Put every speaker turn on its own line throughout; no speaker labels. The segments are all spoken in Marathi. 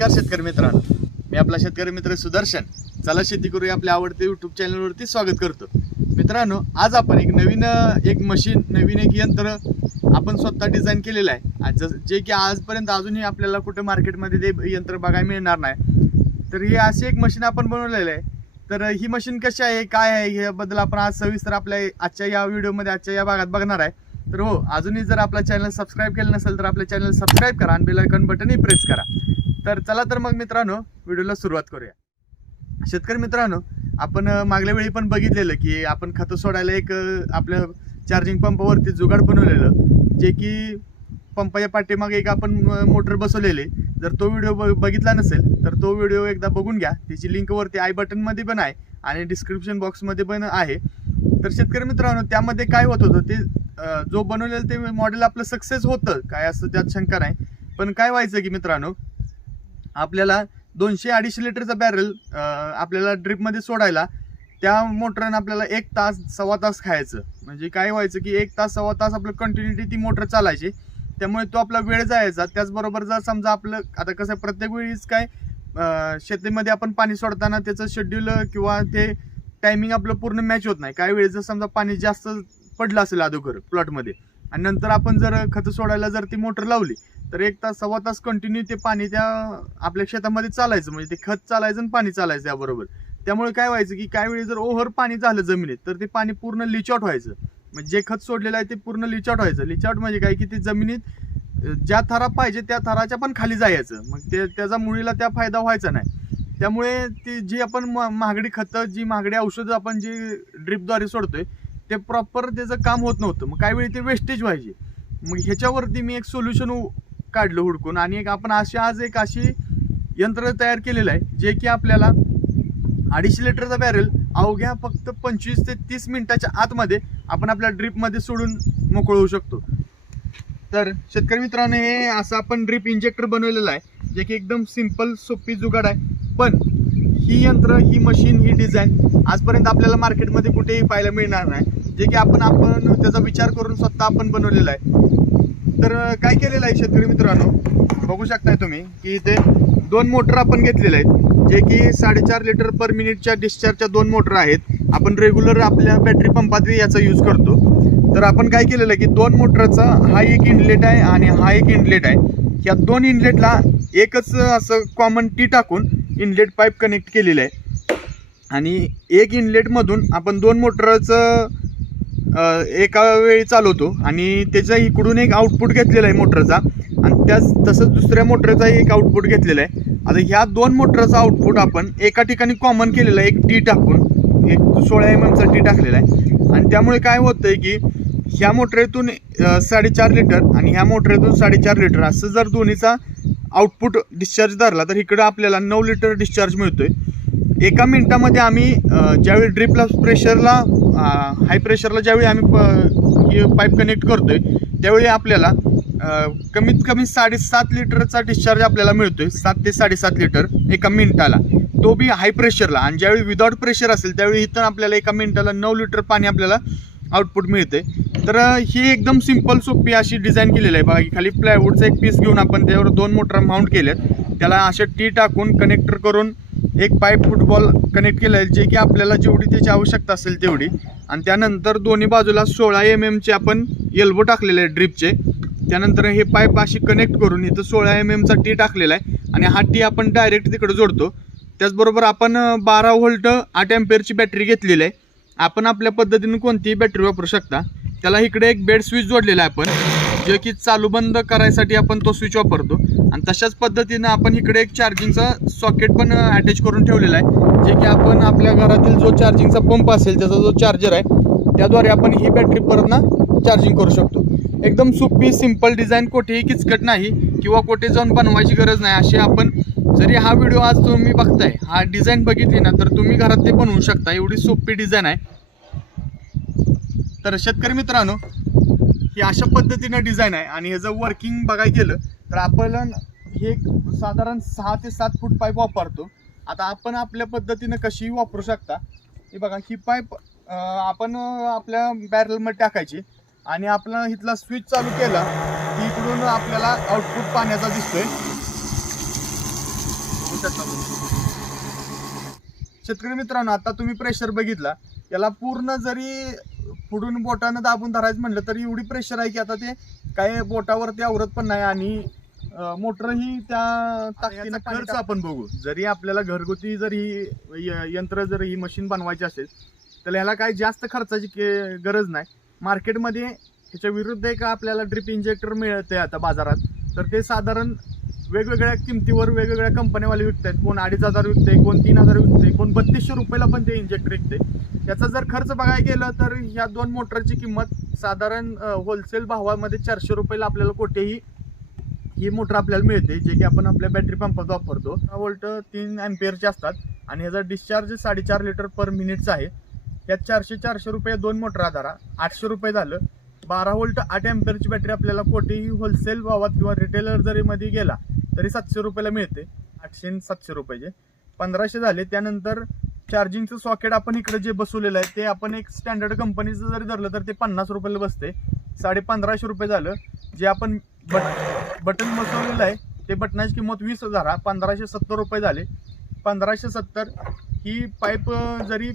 नमस्कार शेतकरी मित्रांनो. मी आपला शेतकरी मित्र सुदर्शन. चला शेती करूया आपल्या आवडते युट्यूब चॅनलवरती स्वागत करतो. मित्रांनो आज आपण एक नवीन एक मशीन नवीन एक यंत्र आपण स्वतः डिझाईन केलेलं आहे. आज जस- जे की आजपर्यंत अजूनही आपल्याला कुठं मार्केटमध्ये ते यंत्र बघायला मिळणार नाही. तर हे असे एक मशीन आपण बनवलेलं आहे. तर ही मशीन कशी आहे काय आहे याबद्दल आपण आज सविस्तर आपल्या आजच्या या व्हिडिओमध्ये आजच्या या भागात बघणार आहे. तर हो अजूनही जर आपला चॅनल सबस्क्राईब केलं नसेल तर आपल्या चॅनल सबस्क्राईब करा आणि बेल बटनही प्रेस करा. तर चला तर मग मित्रांनो व्हिडिओला सुरुवात करूया. शेतकरी मित्रांनो आपण मागल्या वेळी पण बघितलेलं की आपण खतं सोडायला एक आपल्या चार्जिंग पंपावरती जुगाड बनवलेलं जे की पंपाच्या पाठीमागे एक आपण मोटर बसवलेली. जर तो व्हिडिओ बघितला नसेल तर तो व्हिडिओ एकदा बघून घ्या. त्याची लिंकवरती आय बटनमध्ये पण आहे आणि डिस्क्रिप्शन बॉक्समध्ये पण आहे. तर शेतकरी मित्रांनो त्यामध्ये काय होत होतं ते जो बनवलेलं ते मॉडेल आपलं सक्सेस होतं. काय असं त्यात शंका नाही. पण काय व्हायचं की मित्रांनो आपल्याला दोनशे अडीचशे लिटरचा बॅरल आपल्याला ड्रिपमध्ये सोडायला त्या मोटरनं आपल्याला एक तास सव्वा तास खायचं. म्हणजे काय व्हायचं की एक तास सव्वा तास आपलं कंटिन्युटी ती मोटर चालायची. त्यामुळे तो आपला वेळ जायचा. त्याचबरोबर जर समजा आपलं आता कसं आहे, प्रत्येक वेळीच काय शेतीमध्ये आपण पाणी सोडताना त्याचं शेड्यूल किंवा ते टायमिंग आपलं पूर्ण मॅच होत नाही. काही वेळेस जर समजा पाणी जास्त पडलं असेल अगोदर प्लॉटमध्ये आणि नंतर आपण जर खतं सोडायला जर ती मोटर लावली तर एक तास सव्वा तास कंटिन्यू ते पाणी त्या आपल्या शेतामध्ये चालायचं. म्हणजे ते खत चालायचं आणि पाणी चालायचं त्याबरोबर त्यामुळे काय व्हायचं की काही वेळी जर ओव्हर पाणी झालं जमिनीत तर ते पाणी पूर्ण लिचआउट व्हायचं. म्हणजे जे खत सोडलेलं आहे ते पूर्ण लिचॉट व्हायचं. लिचआउट म्हणजे काय की ते जमिनीत ज्या थरा पाहिजे त्या थराच्या पण खाली जायचं. मग ते त्याचा मुळीला त्या फायदा व्हायचा नाही. त्यामुळे ती जी आपण म- महागडी खतं जी महागडी औषधं आपण जी ड्रिपद्वारे सोडतोय ते प्रॉपर त्याचं काम होत नव्हतं. मग काही वेळी ते वेस्टेज व्हायचे. मग ह्याच्यावरती मी एक सोल्युशन काढलं हुडकून. आणि एक आपण अशी आज एक अशी यंत्र तयार केलेलं आहे जे की आपल्याला अडीचशे लिटरचा बॅरेल अवघ्या फक्त पंचवीस ते तीस मिनिटाच्या आतमध्ये आपण आपल्या ड्रीपमध्ये सोडून मोकळ होऊ शकतो. तर शेतकरी मित्रांनो हे असं आपण ड्रीप इंजेक्टर बनवलेलं आहे जे की एकदम सिंपल सोपी जुगाड आहे. पण ही यंत्र ही मशीन ही डिझाईन आजपर्यंत आपल्याला मार्केटमध्ये कुठेही पाहायला मिळणार नाही. जे की आपण आपण त्याचा विचार करून स्वतः आपण बनवलेला आहे. तर काय केलेलं आहे शेतकरी मित्रांनो? बघू शकताय तुम्ही की इथे दोन मोटर आपण घेतलेले आहेत. जे की साडेचार लिटर पर मिनिटच्या डिस्चार्जच्या दोन मोटर आहेत. आपण रेग्युलर आपल्या बॅटरी पंपात याचा यूज करतो. तर आपण काय केलेलं आहे की दोन मोटरचा हा एक इनलेट आहे आणि हा एक इनलेट आहे. या दोन इनलेटला एकच असं कॉमन टी टाकून इनलेट पाईप कनेक्ट केलेलं आहे. आणि एक इनलेटमधून आपण दोन मोटरचं एका वेळी चालवतो आणि त्याचा इकडून एक आउटपुट घेतलेला आहे मोटरचा. आणि त्याच तसंच दुसऱ्या मोटरचा एक आउटपुट घेतलेला आहे. आता ह्या दोन मोटरचा आउटपुट आपण एका ठिकाणी कॉमन केलेला आहे एक टी टाकून. एक सोळा एम एमचा टी टाकलेला आहे. आणि त्यामुळे काय होतं आहे की ह्या मोटरेतून साडेचार लिटर आणि ह्या मोटरेतून साडेचार लिटर असं जर दोन्हीचा आउटपुट डिस्चार्ज धरला तर इकडं आपल्याला नऊ लिटर डिस्चार्ज मिळतो आहे एका मिनटामध्ये आम्ही ज्यावेळी ड्रिपला प्रेशरला हाय प्रेशरला ज्यावेळी आम्ही प- ही पाईप कनेक्ट करतो आहे त्यावेळी आपल्याला कमीत कमी साडेसात लिटरचा डिस्चार्ज आपल्याला मिळतो आहे सात ते साडेसात लिटर एका मिनिटाला. तो बी हाय प्रेशरला आणि ज्यावेळी विदाउट प्रेशर असेल त्यावेळी इथं आपल्याला एका मिनिटाला नऊ लिटर पाणी आपल्याला आउटपुट मिळते तर ही एकदम सिंपल सोपी अशी डिझाईन केलेली आहे. बघा खाली प्लायवूडचा एक पीस घेऊन आपण त्यावर दोन मोटर माउंट केल्यात. त्याला असे टी टाकून कनेक्टर करून एक पाईप फुटबॉल कनेक्ट केलं आहे जे की आपल्याला जेवढी त्याची आवश्यकता असेल तेवढी. आणि त्यानंतर दोन्ही बाजूला सोळा एम एमचे आपण एल्बो टाकलेले आहे ड्रिपचे त्यानंतर हे पाईप अशी कनेक्ट करून इथं सोळा एम एमचा टी टाकलेला आहे. आणि हा टी आपण डायरेक्ट तिकडे जोडतो. त्याचबरोबर आपण बारा व्होल्ट आठ एम्पेअरची बॅटरी घेतलेली आहे. आपण आपल्या पद्धतीने कोणतीही बॅटरी वापरू शकता. त्याला इकडे एक बेड स्विच जोडलेला आहे आपण. जे की चालू बंद करायसाठी आपण तो स्विच वापरतो. आणि तशाच पद्धतीनं आपण इकडे एक चार्जिंगचा सॉकेट पण अटॅच करून ठेवलेला आहे. जे की आपण आपल्या घरातील जो चार्जिंगचा पंप असेल त्याचा जो चार्जर आहे त्याद्वारे आपण ही बॅटरी परत ना चार्जिंग करू शकतो. एकदम सोपी सिंपल डिझाईन कुठेही किचकट नाही किंवा कुठे जाऊन बनवायची गरज नाही. असे आपण जरी हा व्हिडिओ आज तुम्ही बघताय हा डिझाईन बघितली ना तर तुम्ही घरात ते बनवू शकता. एवढी सोपी डिझाईन आहे. तर शेतकरी मित्रांनो ही अशा पद्धतीनं डिझाईन आहे. आणि ह्याचं वर्किंग बघायला गेलं तर आपण हे साधारण सहा ते सात फूट पाईप वापरतो. आता आपण आपल्या पद्धतीनं कशीही वापरू शकता. हे बघा ही पाईप आपण आपल्या बॅरलमध्ये टाकायची. आणि आपला इथला स्विच चालू केला की इकडून आपल्याला आउटपुट पाण्याचा दिसतोय. शेतकरी मित्रांनो आता तुम्ही प्रेशर बघितला. याला पूर्ण जरी पुढून बोटानं दाबून धरायचं म्हणलं तरी एवढी प्रेशर आहे की आता ते काय बोटावरती आवरत पण नाही आणि मोटर ही त्या खर्च आपण बघू. जरी आपल्याला घरगुती जर ही यंत्र जर ही मशीन बनवायची असेल तर ह्याला काही जास्त खर्चाची के- गरज नाही. मार्केटमध्ये ह्याच्या विरुद्ध एक आपल्याला ड्रिप इंजेक्टर मिळते आता बाजारात. तर ते साधारण वेगवेगळ्या किमतीवर वेगवेगळ्या कंपन्यावाले विकतात कोण अडीच हजार विकते कोण तीन हजार विकते कोण बत्तीसशे रुपयाला पण ते इंजेक्टर विकते याचा जर खर्च बघायला गेलं तर ह्या दोन मोटरची किंमत साधारण होलसेल भावामध्ये चारशे रुपयाला आपल्याला कोठेही ही मोटर आपल्याला मिळते जे की आपण आपल्या बॅटरी पंपात वापरतो. वोल्ट तीन अँपियरचे असतात आणि ह्याचा डिस्चार्ज साडेचार लिटर पर मिनिटचा आहे. यात चारशे चारशे रुपये दोन मोटर आधारा आठशे रुपये झालं. बारा वोल्ट आठ अँपियरची बॅटरी आपल्याला कोठेही होलसेल भावात किंवा रिटेलर जरीमध्ये गेला तरी सातशे रुपयाला मिळते. आठशे सातशे रुपयाचे. पंधराशे झाले त्यानंतर चार्जिंगचं सॉकेट आपण इकडे जे बसवलेलं आहे ते आपण एक स्टँडर्ड कंपनीचं जरी धरलं तर ते पन्नास रुपयाला बसते साडे पंधराशे रुपये झालं. जे आपण बट बटन बसवलेलं आहे ते बटनाची किंमत वीस हजार हा पंधराशे सत्तर रुपये झाले. पंधराशे सत्तर ही पाईप जरी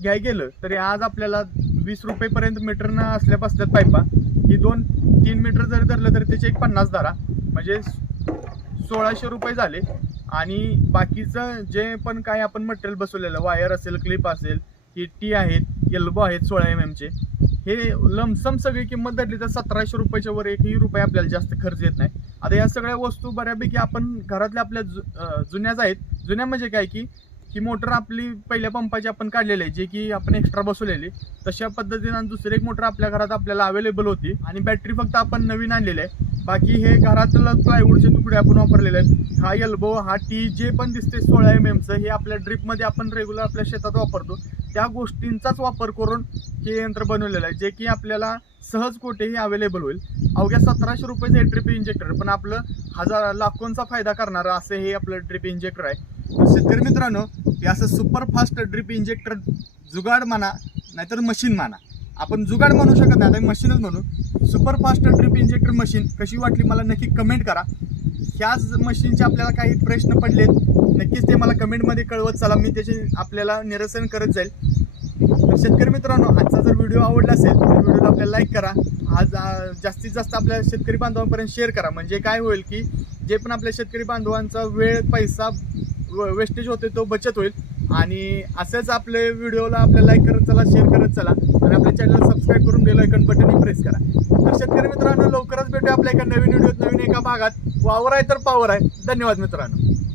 घ्याय गेलं तरी आज आपल्याला वीस रुपयेपर्यंत मीटरनं असल्या बसल्यात पाईपा. ही दोन तीन मीटर जरी धरलं तरी त्याचे एक पन्नास धारा. म्हणजे सोळाशे रुपये झाले. आणि बाकीचं जे पण काय आपण मटेरियल बसवलेलं वायर असेल क्लिप असेल ही टी आहेत एल्बो आहेत सोळा एम एमचे हे लमसम सगळी किंमत धरली तर सतराशे रुपयाच्या वर एकही रुपये आपल्याला जास्त खर्च येत नाही. आता या सगळ्या वस्तू बऱ्यापैकी आपण घरातल्या आपल्या जु जुन्याच आहेत. जुन्या म्हणजे काय की ही मोटर आपली पहिल्या पंपाची आपण काढलेली आहे जे की आपण एक्स्ट्रा बसवलेली तशा पद्धतीनं दुसरी एक मोटर आपल्या घरात आपल्याला अवेलेबल होती. आणि बॅटरी फक्त आपण नवीन आणलेली आहे. बाकी हे घरातलं प्लायवूडचे तुकडे आपण वापरलेले आहेत. हा एल्बो हा टी जे पण दिसते सोळा एम एमचं हे आपल्या ड्रिपमध्ये आपण रेग्युलर आपल्या शेतात वापरतो. त्या गोष्टींचाच वापर करून हे यंत्र बनवलेलं आहे जे की आपल्याला सहज कोठेही अवेलेबल होईल. अवघ्या सतराशे रुपयाचं ड्रिप इंजेक्टर पण आपलं हजार लाखोंचा फायदा करणारं असं हे आपलं ड्रिप इंजेक्टर आहे. शेतकरी मित्रांनो हे असं सुपरफास्ट ड्रिप इंजेक्टर जुगाड म्हणा नाहीतर मशीन म्हणा. आपण जुगाड म्हणू शकत नाही आता मशीनच म्हणू. सुपरफास्ट ड्रिप इंजेक्टर मशीन कशी वाटली मला नक्की कमेंट करा. ह्याच मशीनचे आपल्याला काही प्रश्न पडलेत नक्कीच ते मला कमेंटमध्ये कळवत चला मी त्याचे आपल्याला निरसन करत जाईल. तर शेतकरी मित्रांनो आजचा जर व्हिडिओ आवडला असेल तर व्हिडिओला आपल्याला लाईक करा. आज जास्तीत जास्त आपल्या शेतकरी बांधवांपर्यंत शेअर करा. म्हणजे काय होईल की जे पण आपल्या शेतकरी बांधवांचा वेळ पैसा वेस्टेज होते तो बचत होईल. आणि असेच आपले व्हिडिओला आपल्या लाईक करत चला शेअर करत चला. आणि आपल्या चॅनलला सबस्क्राईब करून बेल ऐकन बटन प्रेस करा. तर शेतकरी मित्रांनो लवकरच भेटू आपल्या एका नवीन व्हिडिओत नवीन एका भागात. वावर आहे तर पावर आहे. धन्यवाद मित्रांनो.